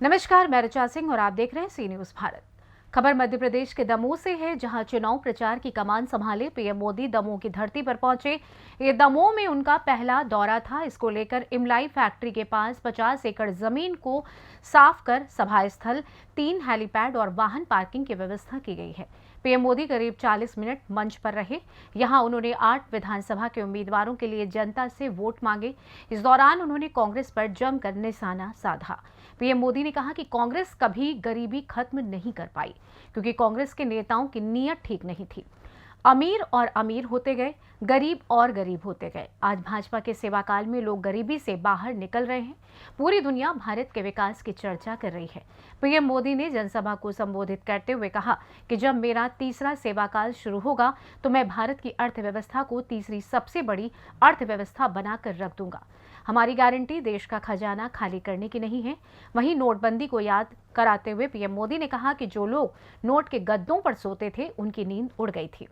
नमस्कार, मैं ऋचा सिंह और आप देख रहे हैं सी न्यूज भारत। खबर मध्य प्रदेश के दमोह से है, जहां चुनाव प्रचार की कमान संभाले पीएम मोदी दमोह की धरती पर पहुंचे। ये दमोह में उनका पहला दौरा था। इसको लेकर इमलाई फैक्ट्री के पास 50 एकड़ जमीन को साफ कर सभा स्थल, 3 हेलीपैड और वाहन पार्किंग की व्यवस्था की गई है। पीएम मोदी करीब 40 मिनट मंच पर रहे। यहां उन्होंने 8 विधानसभा के उम्मीदवारों के लिए जनता से वोट मांगे। इस दौरान उन्होंने कांग्रेस पर जमकर निशाना साधा। पीएम मोदी ने कहा कि कांग्रेस कभी गरीबी खत्म नहीं कर पाई, क्योंकि कांग्रेस के नेताओं की नीयत ठीक नहीं थी। अमीर और अमीर होते गए, गरीब और गरीब होते गए। आज भाजपा के सेवा काल में लोग गरीबी से बाहर निकल रहे हैं। पूरी दुनिया भारत के विकास की चर्चा कर रही है। पीएम मोदी ने जनसभा को संबोधित करते हुए कहा कि जब मेरा तीसरा सेवा काल शुरू होगा तो मैं भारत की अर्थव्यवस्था को तीसरी सबसे बड़ी अर्थव्यवस्था बनाकर रख दूंगा। हमारी गारंटी देश का खजाना खाली करने की नहीं है। वहीं नोटबंदी को याद कराते हुए पीएम मोदी ने कहा कि जो लोग नोट के गद्दों पर सोते थे, उनकी नींद उड़ गई थी।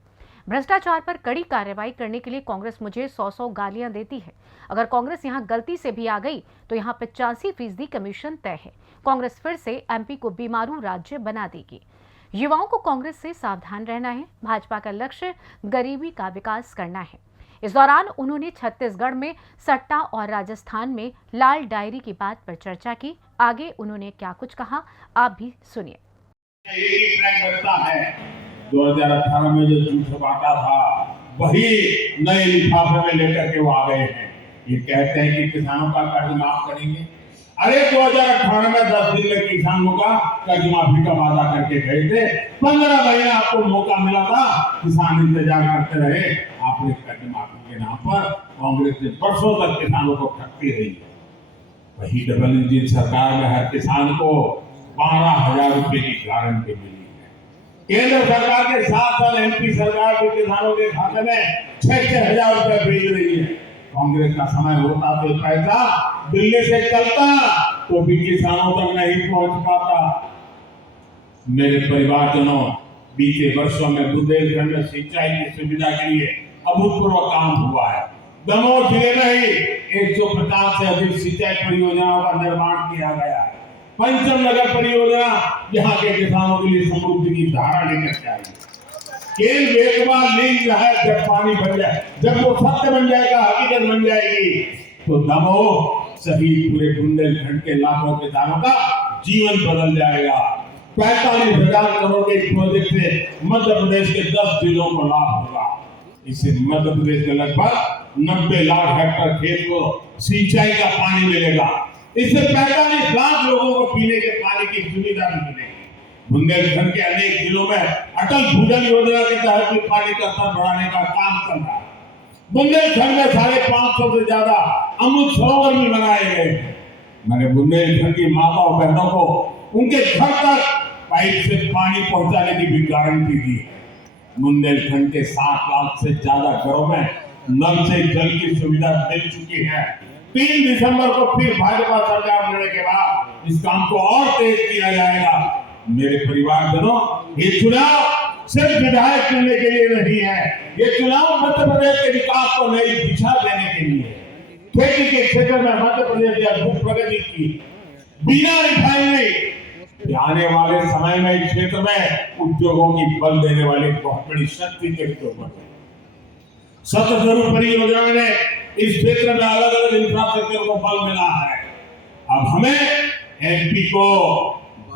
भ्रष्टाचार पर कड़ी कार्रवाई करने के लिए कांग्रेस मुझे 100 गालियां देती है। अगर कांग्रेस यहां गलती से भी आ गई तो यहां 85% कमीशन तय है। कांग्रेस फिर से एमपी को बीमारू राज्य बना देगी। युवाओं को कांग्रेस से सावधान रहना है। भाजपा का लक्ष्य गरीबी का विकास करना है। इस दौरान उन्होंने छत्तीसगढ़ में सट्टा और राजस्थान में लाल डायरी की बात पर चर्चा की। आगे उन्होंने क्या कुछ कहा, आप भी सुनिए। 2018 में जो झूठ बांटा था वही नए लिफाफे में लेकर के वो आ गए हैं। ये कहते हैं कि किसानों का कर्ज माफ करेंगे। अरे 2018 में 10 दिन में किसानों का कर्ज माफी का वादा करके गए थे। 15 महीना आपको मौका मिला था, किसान इंतजार करते रहे। आपने कर्ज माफी के नाम पर कांग्रेस ने वर्षों तक किसानों को ठगती रही है। वही डबल इंजन सरकार में हर किसान को 12,000 रुपए की गारंटी मिली। केंद्र सरकार के 7 साल एमपी सरकार भी किसानों के खाते में 6-6 हजार रुपए भेज रही है। कांग्रेस का समय होता तो पैसा दिल्ली से चलता तो भी किसानों तक नहीं पहुंच पाता। मेरे परिवारजनों, बीते वर्षों में बुंदेलखंड में सिंचाई की सुविधा के लिए अभूतपूर्व काम हुआ है। दमोह जिले में ही 150 से अधिक सिंचाई परियोजनाओं का निर्माण किया गया है। पंचम नगर परियोजना यहाँ के किसानों के लिए समृद्धि की धारा लेकर के आई। केल बेतवा लिंग है, जब पानी बन जाए, जब वो सत्य बन जाएगा, हकीकत बन जाएगी, तो दमोह सहित पूरे बुंदेलखंड के लाखों किसानों का जीवन बदल जाएगा। 45,000 करोड़ के प्रोजेक्ट से मध्य प्रदेश के 10 जिलों को लाभ होगा। इससे मध्य प्रदेश के लगभग 90 लाख हेक्टेयर खेत को सिंचाई का पानी मिलेगा। इससे 45 लाख लोगों को पीने के पानी की सुविधा भी मिलेगी। बुंदेलखंड के अनेक जिलों में अटल भूजल योजना के तहत भी पानी का स्तर बढ़ाने का काम चल रहा है। बुंदेलखंड में 550 से ज्यादा अमृत सरोवर भी बनाए गए। मैंने बुंदेलखंड की माताओं बहनों को उनके घर तक पाइप से पानी पहुंचाने की भी गारंटी दी है। बुंदेलखंड के 7 लाख से ज्यादा घरों में नल से जल की सुविधा मिल चुकी है। 3 दिसंबर को फिर भाजपा सरकार बनने के बाद इस काम को और तेज किया जाएगा। मेरे परिवारजनों, ये चुनाव सिर्फ विधायक चुनने के लिए नहीं है, ये चुनाव मध्य प्रदेश के विकास को नई दिशा देने के लिए। खेती के क्षेत्र में मध्य प्रदेश ने अद्भुत प्रगति की। बिना रिफाइनरी आने वाले समय में इस क्षेत्र में उद्योगों की बल देने वाली बहुत बड़ी शक्ति के तौर पर सतगुरु परियोजना ने इस क्षेत्र में अलग अलग इंफ्रास्ट्रक्चर को बल मिला है। अब हमें एमपी को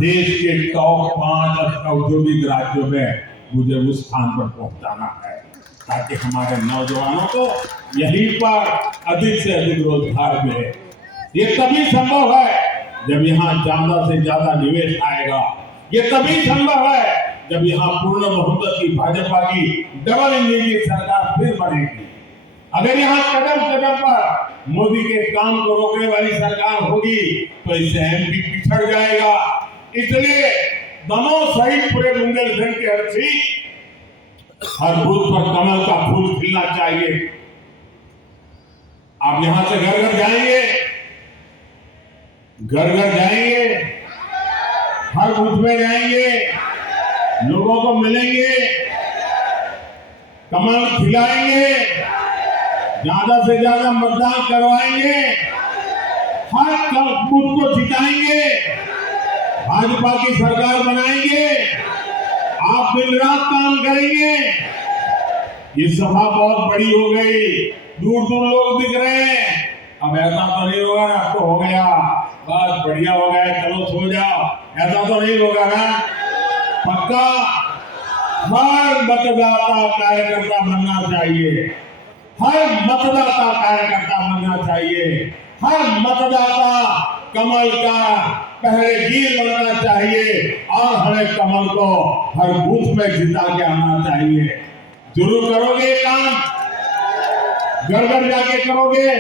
देश के टॉप 5 औद्योगिक राज्यों में मुझे उस स्थान पर पहुंचाना है, ताकि हमारे नौजवानों को यहीं पर अधिक से अधिक रोजगार मिले। ये तभी संभव है जब यहाँ ज्यादा से ज्यादा निवेश आएगा। ये तभी संभव है जब यहाँ पूर्ण बहुमत की भाजपा की डबल इंजन की सरकार फिर बनेगी। अगर यहाँ कदम कदम पर मोदी के काम को रोकने वाली सरकार होगी तो इससे एमपी पिछड़ जाएगा। इसलिए दमोह सहित पूरे बुंदेलखंड के हर सीट, हर बूथ पर कमल का फूल खिलना चाहिए। आप यहां से घर घर जाएंगे, हर बूथ में जाएंगे, लोगों को मिलेंगे, कमल खिलाएंगे, ज्यादा से ज्यादा मतदान करवाएंगे, हर बूथ को जिताएंगे। भाजपा की सरकार बनाएंगे, आप दिन रात काम करेंगे। ये सभा बहुत बड़ी हो गई, दूर दूर लोग दिख रहे हैं। अब ऐसा तो नहीं होगा ना, अब तो हो गया, बस बढ़िया हो गया, चलो सो जाओ, ऐसा तो नहीं होगा ना। पक्का हर मतदाता कार्यकर्ता बनना चाहिए, हर मतदाता कार्यकर्ता बनना चाहिए, हर मतदाता कमल का पहरेगीर बनना चाहिए और हमें कमल को हर बूथ में जिता के आना चाहिए। जरूर करोगे काम, घर घर जाके करोगे,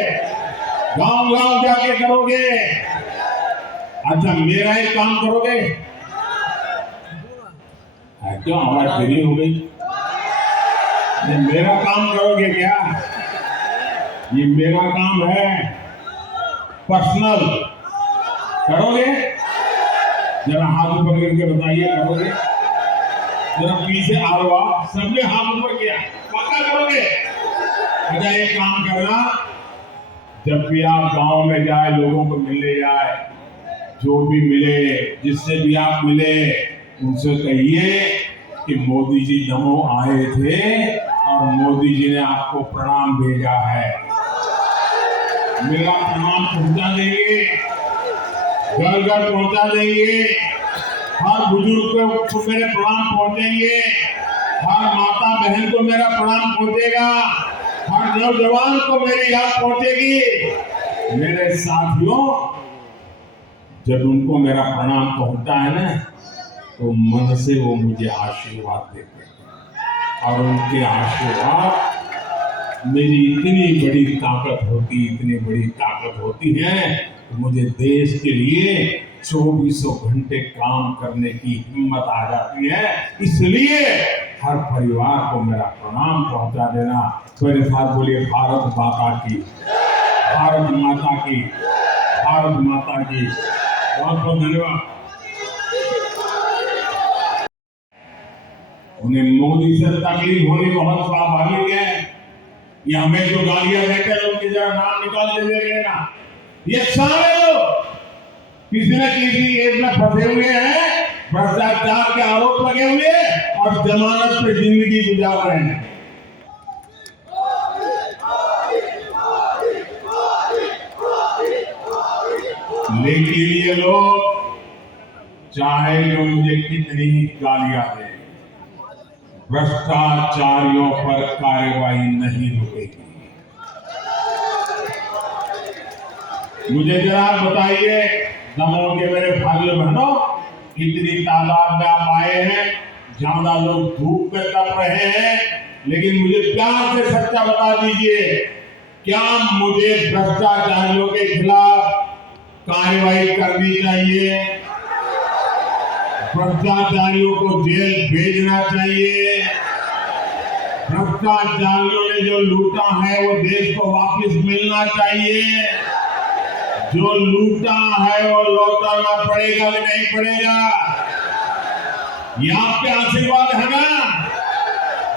गांव गांव जाके करोगे। अच्छा, मेरा एक काम करोगे? क्यों आवाज देरी हो गई? मेरा काम करोगे क्या? ये मेरा काम है पर्सनल, करोगे? जरा हाथ ऊपर करके बताइए, करोगे? जरा पीछे आवा, सबने हाथ ऊपर किया, पक्का करोगे? अच्छा, एक काम करना, जब भी आप गांव में जाए, लोगों को मिलने जाए, जो भी मिले, जिससे भी आप मिले, उनसे कहिए कि मोदी जी दमोह आए थे और मोदी जी ने आपको प्रणाम भेजा है। मेरा प्रणाम पहुंचा देंगे, घर घर पहुंचा देंगे, हर बुजुर्ग को मेरे प्रणाम पहुंचेंगे, हर माता बहन को मेरा प्रणाम पहुंचेगा, हर नौजवान को मेरी याद पहुंचेगी। मेरे साथियों, जब उनको मेरा प्रणाम पहुंचता है ना, तो मन से वो मुझे आशीर्वाद देते हैं और उनके आशीर्वाद मेरी इतनी बड़ी ताकत होती है कि मुझे देश के लिए 2400 घंटे काम करने की हिम्मत आ जाती है। इसलिए हर परिवार को मेरा प्रणाम पहुंचा देना। मेरे साथ बोलिए, भारत माता की, भारत माता की, भारत माता की। बहुत बहुत धन्यवाद। उन्हें मोदी से तकलीफ होनी बहुत स्वाभाविक है। ये हमें जो गालियां देते हैं, उनके जरा नाम निकाल दे ना। ये सारे लोग किसी न किसी केस में फंसे हुए हैं, भ्रष्टाचार के आरोप लगे हुए और जमानत पे जिंदगी गुजार रहे हैं। लेकिन ये लोग चाहे जो मुझे कितनी गालियां दे, भ्रष्टाचारियों पर कार्रवाई नहीं रुकेगी। मुझे जरा बताइए, दमोह के मेरे भाई बहनों, कितनी तादाद में आप आए हैं? ज्यादा लोग धूप में तप रहे हैं, लेकिन मुझे प्यार से सच्चा बता दीजिए, क्या मुझे भ्रष्टाचारियों के खिलाफ कार्रवाई करनी चाहिए? भ्रष्टाचारियों को जेल भेजना चाहिए? भ्रष्टाचारियों ने जो लूटा है वो देश को वापस मिलना चाहिए? जो लूटा है वो लौटाना पड़ेगा कि नहीं पड़ेगा? ये आपके आशीर्वाद है ना?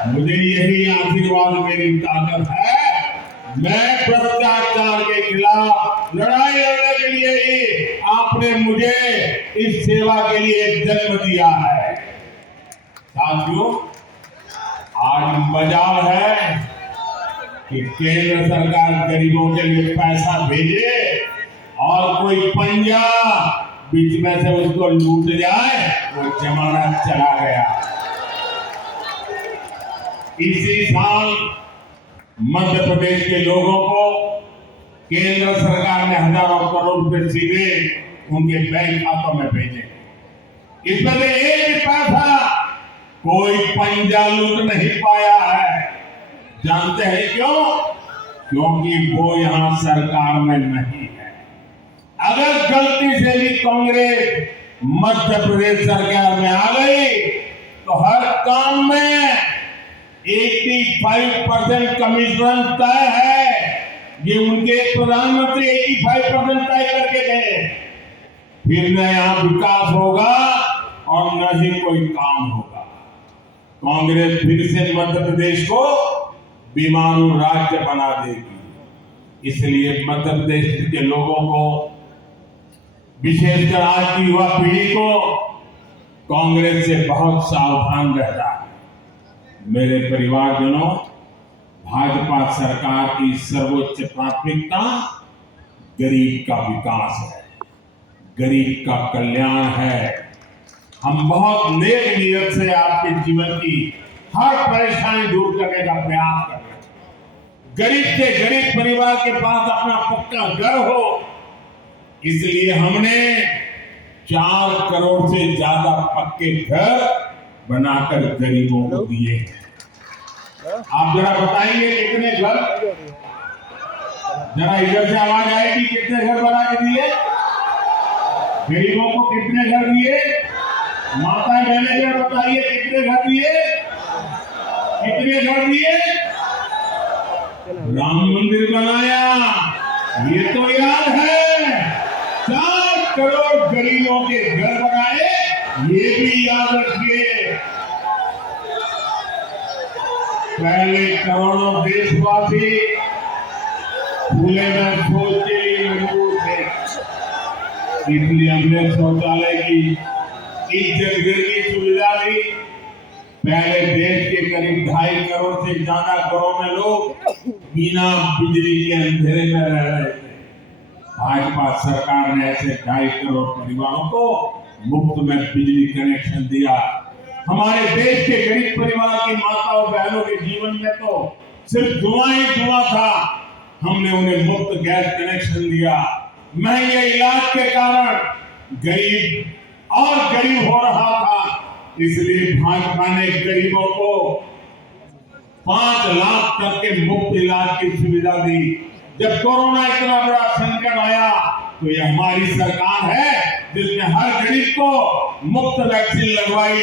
मुझे यही आशीर्वाद मेरी ताकत है। मैं भ्रष्टाचार के खिलाफ लड़ाई लड़ने के लिए ही आपने मुझे इस सेवा के लिए जन्म दिया है। साथियों, आज मजाल है कि केंद्र सरकार गरीबों के लिए पैसा भेजे और कोई पंजा बीच में से उसको लूट जाए, वो जमाना चला गया। इसी साल मध्य प्रदेश के लोगों को केंद्र सरकार ने हजारों करोड़ रुपए सीधे उनके बैंक खातों में भेजे। इसमें से एक भी पैसा कोई पंजा लूट नहीं पाया है। जानते हैं क्यों? क्योंकि वो यहां सरकार में नहीं है। अगर गलती से भी कांग्रेस मध्य प्रदेश सरकार में आ गई तो हर काम में 85% कमीशन तय है। ये उनके प्रधानमंत्री 85% तय करके गए। फिर न यहाँ विकास होगा और न ही कोई काम होगा। कांग्रेस फिर से मध्य प्रदेश को बीमारू राज्य बना देगी। इसलिए मध्य प्रदेश के लोगों को विशेषकर आज की युवा पीढ़ी को कांग्रेस से बहुत सावधान रहना है। मेरे परिवारजनों, भाजपा सरकार की सर्वोच्च प्राथमिकता गरीब का विकास है, गरीब का कल्याण है। हम बहुत नेक नीयत से आपके जीवन की हर परेशानी दूर करने का प्रयास कर रहे हैं। गरीब से गरीब परिवार के पास अपना पक्का घर हो, इसलिए हमने 4 करोड़ से ज्यादा पक्के घर बनाकर गरीबों को दिए हैं। आप जरा बताएंगे कितने घर, जरा इधर से आवाज आएगी, कितने घर बना के दिए गरीबों को, कितने घर दिए? माता बहने जरा बताइए कितने घर दिए, कितने घर दिए? राम मंदिर बनाया, ये तो याद है। 4 करोड़ गरीबों के घर बनाए, ये भी याद रखिए। पहले करोड़ों देशवासी खुले में सोचते मजबूर थे, इसलिए हमने शौचालय की इज्जत घर की सुविधा दी। पहले देश के करीब 2.5 करोड़ से ज्यादा घरों में लोग बिना बिजली के अंधेरे में रह रहे थे। भाजपा सरकार ने ऐसे 2.5 करोड़ परिवारों को मुफ्त में बिजली कनेक्शन दिया। हमारे देश के गरीब परिवार की माता और बहनों के जीवन में तो सिर्फ धुआं ही धुआं था। हमने उन्हें मुफ्त गैस कनेक्शन दिया। महंगे इलाज के कारण गरीब और गरीब हो रहा था, इसलिए भाजपा ने गरीबों को 5 लाख तक के मुफ्त इलाज की सुविधा दी। जब कोरोना इतना बड़ा संकट आया तो ये हमारी सरकार है जिसने हर गरीब को मुफ्त वैक्सीन लगवाई।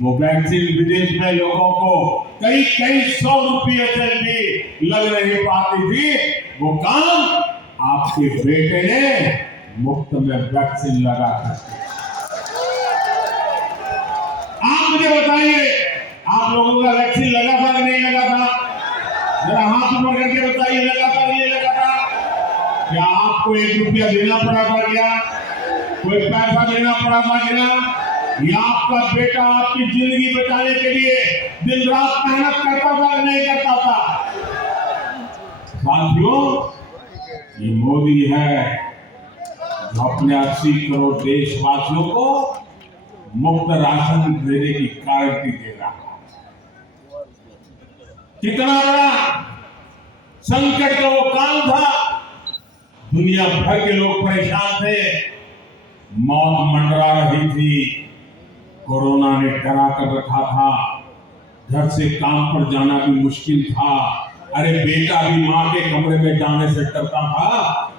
वो वैक्सीन विदेश में लोगों को कई 100 रुपये से भी लग नहीं पाती थी, वो काम आपके बेटे ने मुफ्त में वैक्सीन लगा सकते। आप मुझे बताइए, आप लोगों का वैक्सीन लगा था कि नहीं लगा था? जरा हाथ ऊपर करके बताइए, लगा था नहीं लगा था? क्या आपको 1 रुपया देना पड़ा था क्या? कोई पैसा देना पड़ा था क्या? या आपका बेटा आपकी जिंदगी बचाने के लिए दिन रात मेहनत करता था कि नहीं करता था? साथियों, ये मोदी है जो अपने 80 करोड़ देशवासियों को मुफ्त राशन देने की गारंटी दे रहा है। कितना बड़ा संकट का वो काम था, दुनिया भर के लोग परेशान थे, मौत मंडरा रही थी, कोरोना ने डरा कर रखा था, घर से काम पर जाना भी मुश्किल था। अरे बेटा भी माँ के कमरे में जाने से डरता था,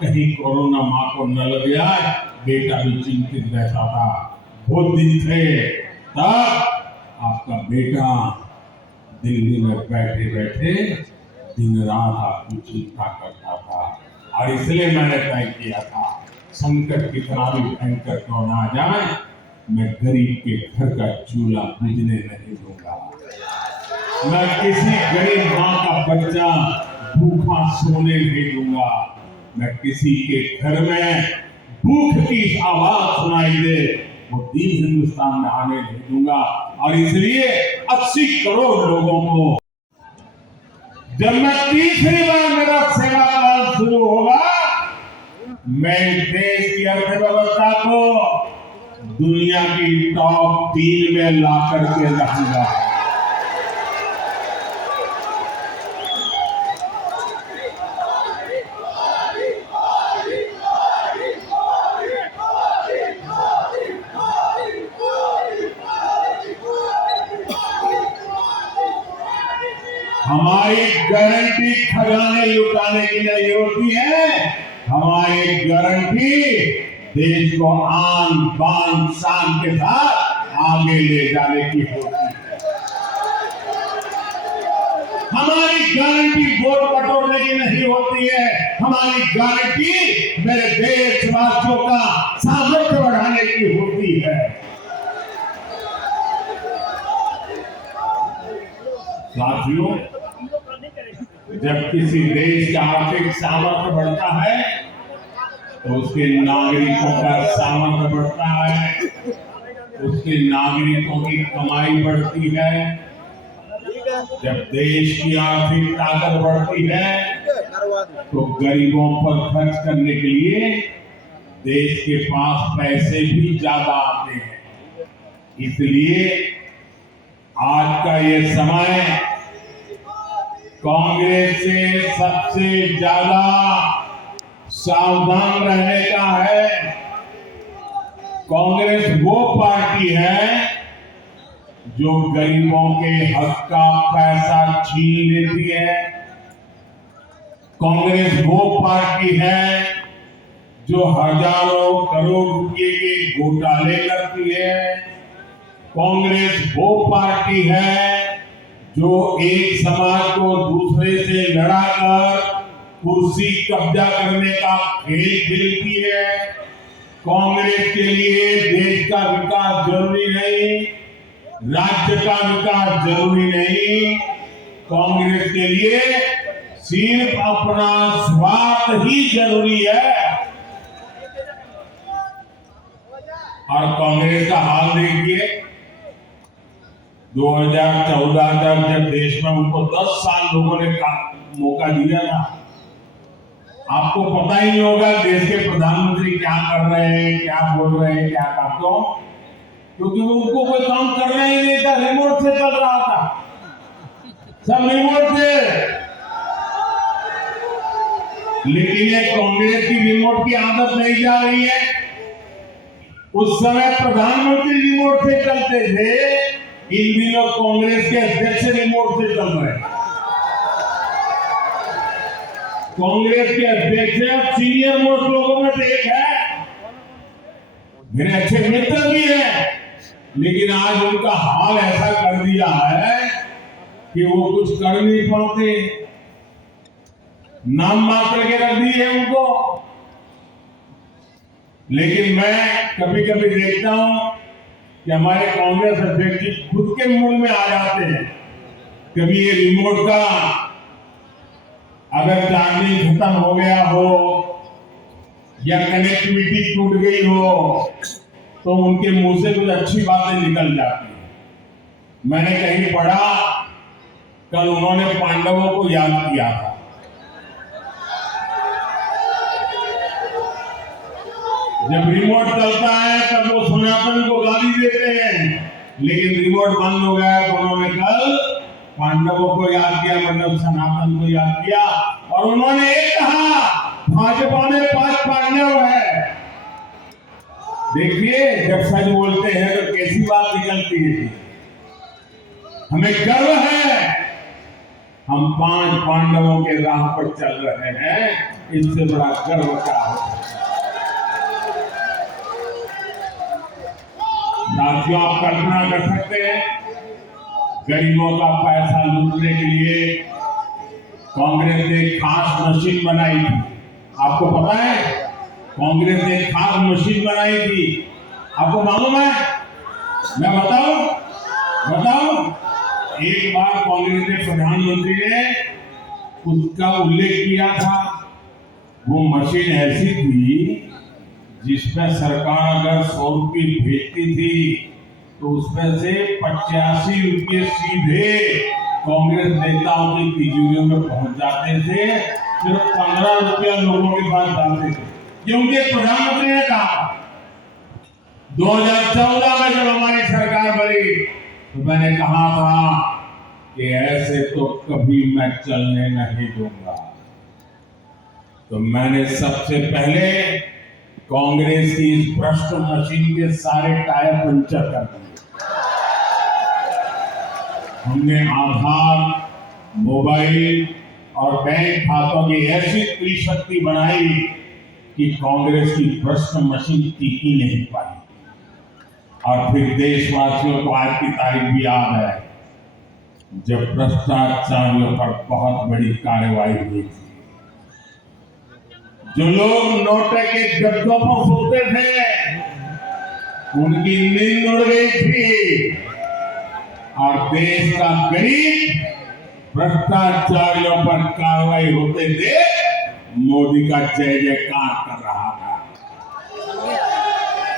कहीं कोरोना माँ को न लग जाए, बेटा भी चिंतित रहता था। वो दिन थे तब आपका बेटा दिल्ली में बैठे बैठे दिन रात आपकी चिंता करता था, और इसलिए मैंने तय किया था संकट कितना भी भयंकर क्यों ना आ जाए, मैं गरीब के घर का चूल्हा बुझने नहीं दूंगा। मैं किसी गरीब माँ का बच्चा भूखा सोने नहीं दूंगा। मैं किसी के घर में भूख की आवाज सुनाई दे वो दिन हिंदुस्तान में आने नहीं दूंगा। और इसलिए 80 करोड़ लोगों को जब मैं तीसरी बार मेरा सेवा काल शुरू होगा, मैं देश की अर्थव्यवस्था को दुनिया की टॉप 3 में ला करके रहूंगा। हमारी गारंटी खजाने लुटाने की नहीं होती है, हमारी गारंटी देश को आन बान शान के साथ आगे ले जाने की होती है। हमारी गारंटी वोट बटोरने की नहीं होती है, हमारी गारंटी मेरे देशवासियों का सामर्थ्य बढ़ाने की होती है। साथियों, जब किसी देश का आर्थिक सामर्थ्य बढ़ता है तो उसके नागरिकों का सामर्थ्य बढ़ता है, उसके नागरिकों की कमाई बढ़ती है। जब देश की आर्थिक ताकत बढ़ती है तो गरीबों पर खर्च करने के लिए देश के पास पैसे भी ज्यादा आते हैं। इसलिए आज का ये समय कांग्रेस से सबसे ज्यादा सावधान रहने का है। कांग्रेस वो पार्टी है जो गरीबों के हक का पैसा छीन लेती है। कांग्रेस वो पार्टी है जो हजारों करोड़ रुपए के घोटाले करती है। कांग्रेस वो पार्टी है जो एक समाज को दूसरे से लड़ाकर कुर्सी कब्जा करने का खेल खेलती है। कांग्रेस के लिए देश का विकास जरूरी नहीं, राज्य का विकास जरूरी नहीं। कांग्रेस के लिए सिर्फ अपना स्वार्थ ही जरूरी है। और कांग्रेस का हाल देखिए, 2014 तक जब देश में उनको 10 साल लोगों ने मौका दिया था, आपको पता ही नहीं होगा देश के प्रधानमंत्री क्या कर रहे हैं, क्या बोल रहे हैं, क्या करते हो, क्योंकि उनको कोई काम करना ही नहीं था, रिमोट से चल रहा था, सब रिमोट से। लेकिन ये कांग्रेस की रिमोट की आदत नहीं जा रही है। उस समय प्रधानमंत्री रिमोट से चलते थे, इन दिनों कांग्रेस के अध्यक्ष रिमोट से चल रहे हैं। कांग्रेस के अध्यक्ष सीनियर मोस्ट लोगों में से एक है, मेरे अच्छे मित्र भी हैं, लेकिन आज उनका हाल ऐसा कर दिया है कि वो कुछ कर नहीं पाते, नाम मात्र के रख दिए उनको। लेकिन मैं कभी कभी देखता हूं कि हमारे कांग्रेस अध्यक्ष खुद के मूड में आ जाते हैं। कभी ये रिमोट का अगर चार्जिंग खत्म हो गया हो या कनेक्टिविटी टूट गई हो तो उनके मुंह से कुछ अच्छी बातें निकल जाती है। मैंने कहीं पढ़ा, कल उन्होंने पांडवों को याद किया था। जब रिमोट चलता है तब वो सनातन को गाली देते हैं, लेकिन रिमोट बंद हो गया तो उन्होंने कल पांडवों को याद किया, मतलब सनातन को याद किया। और उन्होंने एक कहा, भाजपा में 5 पांडव है। देखिए, जब सच बोलते हैं तो कैसी बात निकलती है। हमें गर्व है, हम 5 पांडवों के राह पर चल रहे हैं, इससे बड़ा गर्व क्या हो। साथियों, आप कल्पना कर सकते हैं, गरीबों का पैसा लूटने के लिए कांग्रेस ने एक खास मशीन बनाई थी। आपको पता है, कांग्रेस ने एक खास मशीन बनाई थी, आपको मालूम है? मैं बताऊं? एक बार कांग्रेस के प्रधानमंत्री ने उसका उल्लेख किया था। वो मशीन ऐसी थी जिसमें सरकार अगर 100 रुपये भेजती थी तो उसमें से 85 रुपये सीधे कांग्रेस नेताओं की तिजोरियों में पहुंच जाते थे, सिर्फ 15 रुपया लोगों के पास जाते थे। क्योंकि प्रधानमंत्री ने कहा, 2014 में जब हमारी सरकार बनी तो मैंने कहा था कि ऐसे तो कभी मैं चलने नहीं दूंगा। तो मैंने सबसे पहले कांग्रेस की इस भ्रष्ट मशीन के सारे टायर पंचर कर दिए। हमने आधार, मोबाइल और बैंक खातों की ऐसी त्रिशक्ति बनाई कि कांग्रेस की भ्रष्ट मशीन टिक ही नहीं पाई। और फिर देशवासियों को आज की तारीख भी याद है जब भ्रष्टाचारियों पर बहुत बड़ी कार्रवाई हुई थी। जो लोग नोटे के गद्दों पर सोते थे, उनकी नींद उड़ गई थी और देश का गरीब भ्रष्टाचारियों पर कार्रवाई होते थे मोदी का जय जयकार कर रहा था।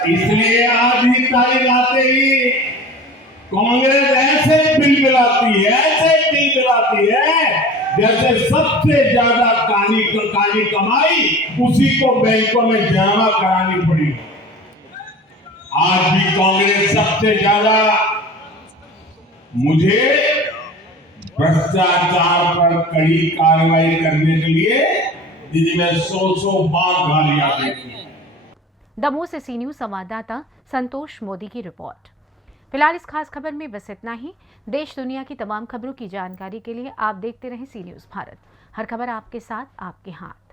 इसलिए आज ही तारीख आते ही कांग्रेस ऐसे बिलबिलाती है जैसे सबसे ज्यादा काली कमाई उसी को बैंकों में जमा करानी पड़ी। आज भी कांग्रेस सबसे ज्यादा मुझे भ्रष्टाचार पर कड़ी कार्रवाई करने के लिए दिल्ली में 100 बार गालियां देती है। दमोह से सी न्यूज संवाददाता संतोष मोदी की रिपोर्ट। फिलहाल इस खास खबर में बस इतना ही। देश दुनिया की तमाम खबरों की जानकारी के लिए आप देखते रहें सी न्यूज भारत। हर खबर आपके साथ, आपके हाथ।